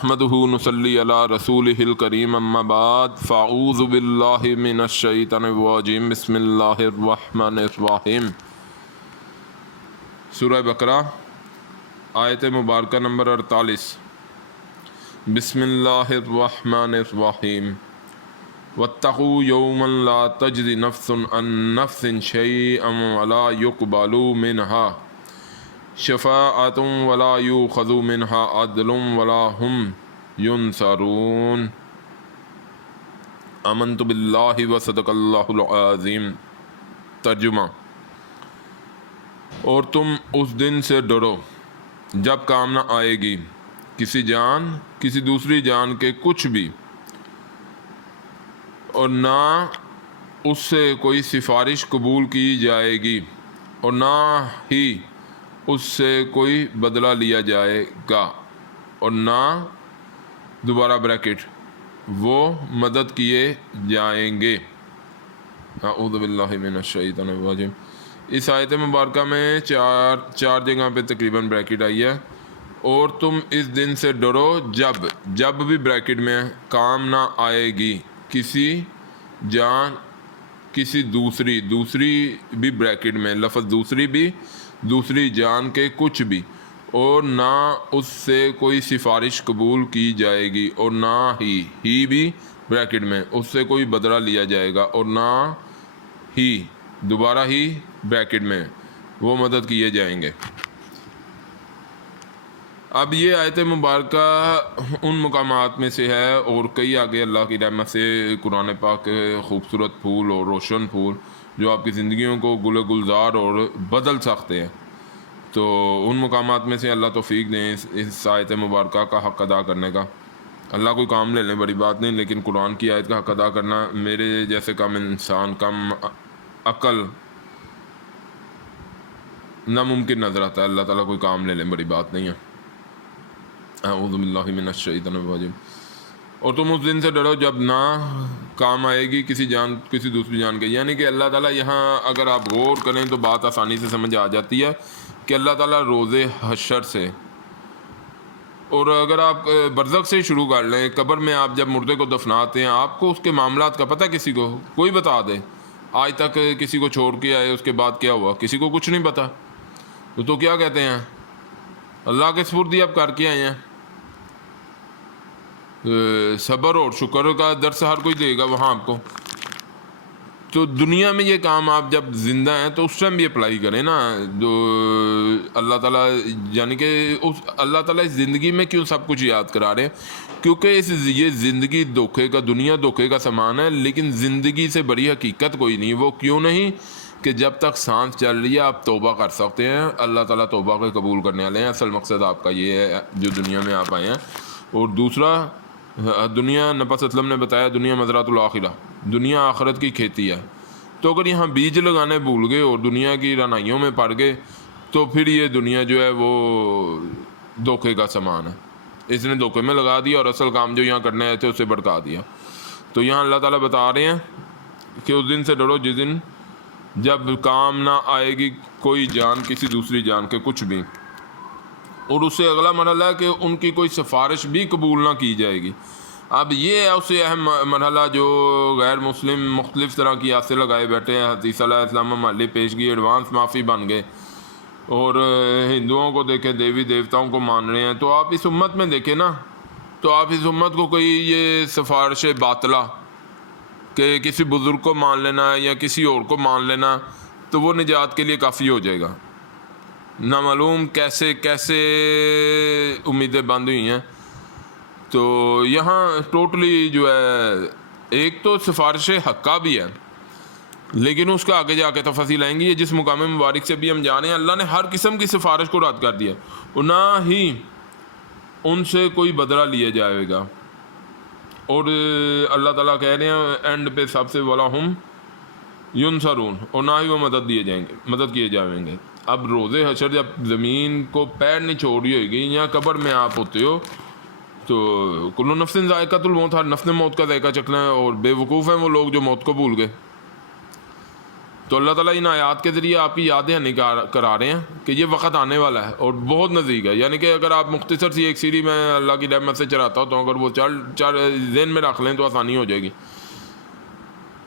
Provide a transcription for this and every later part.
احمدہ نصلی علی رسولہ الکریم اما بعد فاعوذ باللہ من الشیطان الرجیم بسم اللہ الرحمن الرحیم۔ سورہ بقرہ آیت مبارکہ نمبر 48۔ بسم اللہ الرحمن الرحیم۔ واتقوا یوما لا تجزی نفس عن نفس شیئا ولا یقبل منها شفاعۃ ولا یؤخذ منها عدل ولا هم ینصرون۔ آمنت باللہ وصدق اللہ العظیم۔ ترجمہ: اور تم اس دن سے ڈرو جب کام نہ آئے گی کسی جان کسی دوسری جان کے کچھ بھی، اور نہ اس سے کوئی سفارش قبول کی جائے گی اور نہ ہی اس سے کوئی بدلہ لیا جائے گا، اور نہ دوبارہ بریکٹ وہ مدد کیے جائیں گے۔ اعوذ باللہ من الشیطان الرجیم۔ اس آیت مبارکہ میں چار جگہ پہ تقریباً بریکٹ آئی ہے۔ اور تم اس دن سے ڈرو جب بھی بریکٹ میں کام نہ آئے گی کسی جان کسی دوسری بھی بریکٹ میں لفظ دوسری بھی دوسری جان کے کچھ بھی، اور نہ اس سے کوئی سفارش قبول کی جائے گی، اور نہ ہی بھی بریکٹ میں اس سے کوئی بدلہ لیا جائے گا، اور نہ ہی دوبارہ ہی بریکٹ میں وہ مدد کیے جائیں گے۔ اب یہ آیت مبارکہ ان مقامات میں سے ہے، اور کئی آگے اللہ کی رحمت سے قرآن پاک خوبصورت پھول اور روشن پھول جو آپ کی زندگیوں کو گل گلزار اور بدل سکتے ہیں، تو ان مقامات میں سے اللہ توفیق دیں اس آیت مبارکہ کا حق ادا کرنے کا۔ اللہ کوئی کام لے لیں بڑی بات نہیں، لیکن قرآن کی آیت کا حق ادا کرنا میرے جیسے کم انسان کم عقل ناممکن نظر آتا ہے۔ اللہ تعالیٰ کوئی کام لے لیں بڑی بات نہیں ہے۔ اعوذ باللہ من الشیطان الرجیم۔ اور تم اس دن سے ڈرو جب نہ کام آئے گی کسی دوسری جان کے، یعنی کہ اللہ تعالیٰ یہاں اگر آپ غور کریں تو بات آسانی سے سمجھ آ جاتی ہے کہ اللہ تعالیٰ روز حشر سے، اور اگر آپ برزخ سے شروع کر لیں، قبر میں آپ جب مردے کو دفناتے ہیں آپ کو اس کے معاملات کا پتہ کسی کو کوئی بتا دے؟ آج تک کسی کو چھوڑ کے آئے اس کے بعد کیا ہوا کسی کو کچھ نہیں پتہ، تو کیا کہتے ہیں اللہ کے سپرد آپ کر کے آئے ہیں۔ صبر اور شکر کا درس ہر کوئی دے گا وہاں آپ کو۔ تو دنیا میں یہ کام آپ جب زندہ ہیں تو اس ٹائم بھی اپلائی کریں نا، جو اللہ تعالیٰ یعنی کہ اللہ تعالیٰ اس زندگی میں کیوں سب کچھ یاد کرا رہے ہیں؟ کیونکہ یہ زندگی دھوکے کا دنیا دھوکے کا سامان ہے، لیکن زندگی سے بڑی حقیقت کوئی نہیں۔ وہ کیوں نہیں کہ جب تک سانس چل رہی ہے آپ توبہ کر سکتے ہیں، اللہ تعالیٰ توبہ کو قبول کرنے والے ہیں۔ اصل مقصد آپ کا یہ ہے جو دنیا میں آپ آئے ہیں۔ اور دوسرا، دنیا نبی صلی اللہ علیہ وسلم نے بتایا دنیا مزرعۃ الآخرہ، دنیا آخرت کی کھیتی ہے۔ تو اگر یہاں بیج لگانے بھول گئے اور دنیا کی رعنائیوں میں پڑ گئے تو پھر یہ دنیا جو ہے وہ دھوکے کا سامان ہے۔ اس نے دھوکے میں لگا دیا اور اصل کام جو یہاں کرنے آئے تھے اسے بھڑکا دیا۔ تو یہاں اللہ تعالیٰ بتا رہے ہیں کہ اس دن سے ڈرو جس دن جب کام نہ آئے گی کوئی جان کسی دوسری جان کے کچھ بھی، اور اس سے اگلا مرحلہ ہے کہ ان کی کوئی سفارش بھی قبول نہ کی جائے گی۔ اب یہ ہے اس سے اہم مرحلہ جو غیر مسلم مختلف طرح کی آسے لگائے بیٹھے ہیں، حدیث علیہ السلام محلی پیشگی ایڈوانس معافی بن گئے، اور ہندوؤں کو دیکھیں دیوی دیوتاؤں کو مان رہے ہیں۔ تو آپ اس امت میں دیکھیں نا، تو آپ اس امت کو کوئی یہ سفارش باطلہ کہ کسی بزرگ کو مان لینا یا کسی اور کو مان لینا تو وہ نجات کے لیے کافی ہو جائے گا۔ نامعلوم کیسے امیدیں بند ہوئی ہیں۔ تو یہاں ٹوٹلی جو ہے ایک تو سفارش حقہ بھی ہے، لیکن اس کا آگے جا کے تفصیل آئیں گی۔ یہ جس مقام مبارک سے بھی ہم جا رہے ہیں اللہ نے ہر قسم کی سفارش کو رد کر دیا، اور نہ ہی ان سے کوئی بدلہ لیا جائے گا۔ اور اللہ تعالیٰ کہہ رہے ہیں اینڈ پہ سب سے والا ہم ینصرون، اور نہ ہی وہ مدد کیے جائیں گے۔ اب روز حشر جب زمین کو پیر نہیں چھوڑ رہی ہوئے گی یا قبر میں آپ ہوتے ہو تو کل نفس ذائقۃ الموت، ہر نفس نے موت کا ذائقہ چکھنا ہے، اور بے وقوف ہیں وہ لوگ جو موت کو بھول گئے۔ تو اللہ تعالیٰ ان آیات کے ذریعے آپ کی یادیں کرا رہے ہیں کہ یہ وقت آنے والا ہے اور بہت نزدیک ہے. یعنی کہ اگر آپ مختصر سی ایک سیری میں اللہ کی رحمت سے چلاتا ہوتا ہوں، اگر وہ چار ذہن میں رکھ لیں تو آسانی ہو جائے گی.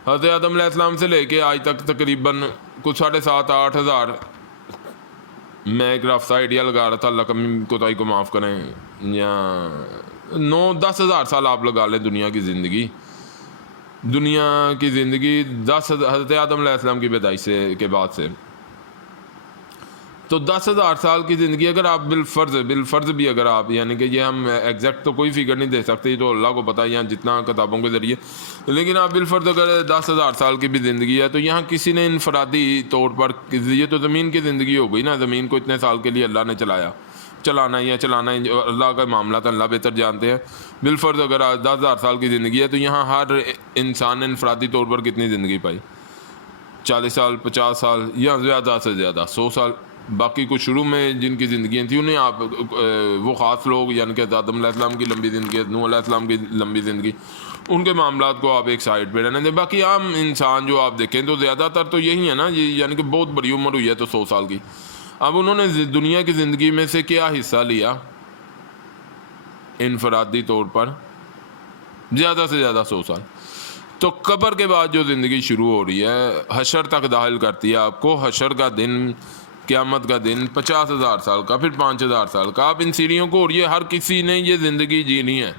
حضرت آدم علیہ السلام سے لے کے آج تک تقریباً کچھ 7,500-8 ہزار، میں ایک رف سا آئیڈیا لگا رہا تھا، اللہ کمی کوتاہی کو معاف کریں، یا 9-10 ہزار سال آپ لگا لیں دنیا کی زندگی 10 حضرت آدم علیہ السلام کی پیدائش کے بعد سے. تو 10,000 سال کی زندگی اگر آپ بالفرض بھی اگر آپ، یعنی کہ یہ ہم ایگزیکٹ تو کوئی فگر نہیں دے سکتے، تو اللہ کو پتہ ہے یہاں جتنا کتابوں کے ذریعے، لیکن آپ بالفرض اگر 10,000 سال کی بھی زندگی ہے تو یہاں کسی نے انفرادی طور پر، یہ تو زمین کی زندگی ہو گئی نا، زمین کو اتنے سال کے لیے اللہ نے چلانا ہے اللہ کا معاملہ تو اللہ بہتر جانتے ہیں. بالفرض اگر 10,000 سال کی زندگی ہے تو یہاں ہر انسان نے انفرادی طور پر کتنی زندگی پائی؟ 40 سال، 50 سال، یا زیادہ سے زیادہ 100 سال. باقی کچھ شروع میں جن کی زندگیاں تھیں انہیں آپ وہ خاص لوگ، یعنی کہ آدم علیہ السلام کی لمبی زندگی، نوح علیہ السلام کی لمبی زندگی، ان کے معاملات کو آپ ایک سائڈ پہ رہنے دیں. باقی عام انسان جو آپ دیکھیں تو زیادہ تر تو یہی ہے نا، یعنی کہ بہت بڑی عمر ہوئی ہے تو 100 سال کی. اب انہوں نے دنیا کی زندگی میں سے کیا حصہ لیا انفرادی طور پر؟ زیادہ سے زیادہ 100 سال. تو قبر کے بعد جو زندگی شروع ہو رہی ہے، حشر تک داخل کرتی ہے آپ کو. حشر کا دن، قیامت کا دن 50,000 سال کا، پھر 5,000 سال کا. آپ ان سیڑھیوں کو، اور یہ ہر کسی نے یہ زندگی جینی ہے.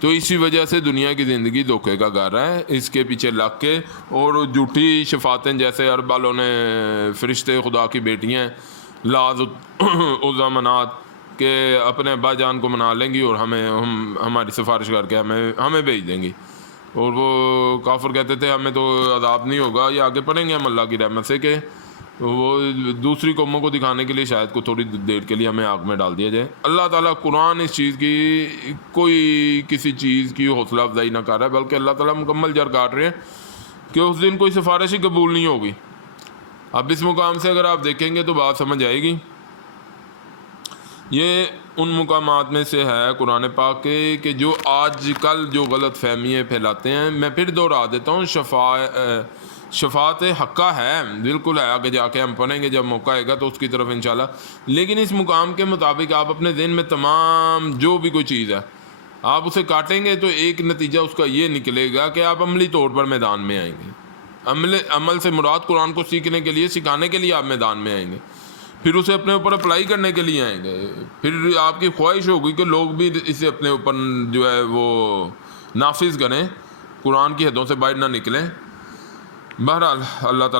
تو اسی وجہ سے دنیا کی زندگی دھوکے کا گھر ہے. اس کے پیچھے لگ کے اور جھوٹی شفاعتیں، جیسے عرب والوں نے فرشتے خدا کی بیٹیاں لاز عزا منات کہ اپنے ابا جان کو منا لیں گی اور ہماری سفارش کر کے ہمیں بھیج دیں گی. اور وہ کافر کہتے تھے ہمیں تو عذاب نہیں ہوگا، یہ آگے پڑھیں گے ہم اللہ کی رحمت سے، کہ وہ دوسری قوموں کو دکھانے کے لیے شاید کو تھوڑی دیر کے لیے ہمیں آگ میں ڈال دیا جائے. اللہ تعالیٰ قرآن اس چیز کی کوئی کسی چیز کی حوصلہ افزائی نہ کر رہا ہے، بلکہ اللہ تعالیٰ مکمل جر کاٹ رہے ہیں کہ اس دن کوئی سفارش ہی قبول نہیں ہوگی. اب اس مقام سے اگر آپ دیکھیں گے تو بات سمجھ آئے گی. یہ ان مقامات میں سے ہے قرآن پاک کے کہ جو آج کل جو غلط فہمیاں پھیلاتے ہیں. میں پھر دوہرا دیتا ہوں، شفاعت حقہ ہے، بالکل ہے. آگے جا کے ہم پڑھیں گے جب موقع آئے گا تو اس کی طرف انشاءاللہ. لیکن اس مقام کے مطابق آپ اپنے ذہن میں تمام جو بھی کوئی چیز ہے آپ اسے کاٹیں گے تو ایک نتیجہ اس کا یہ نکلے گا کہ آپ عملی طور پر میدان میں آئیں گے. عمل سے مراد قرآن کو سیکھنے کے لیے، سکھانے کے لیے آپ میدان میں آئیں گے، پھر اسے اپنے اوپر اپلائی کرنے کے لیے آئیں گے. پھر آپ کی خواہش ہوگی کہ لوگ بھی اسے اپنے اوپر جو ہے وہ نافذ کریں، قرآن کی حدوں سے باہر نہ نکلیں. بہرحال اللہ تعالیٰ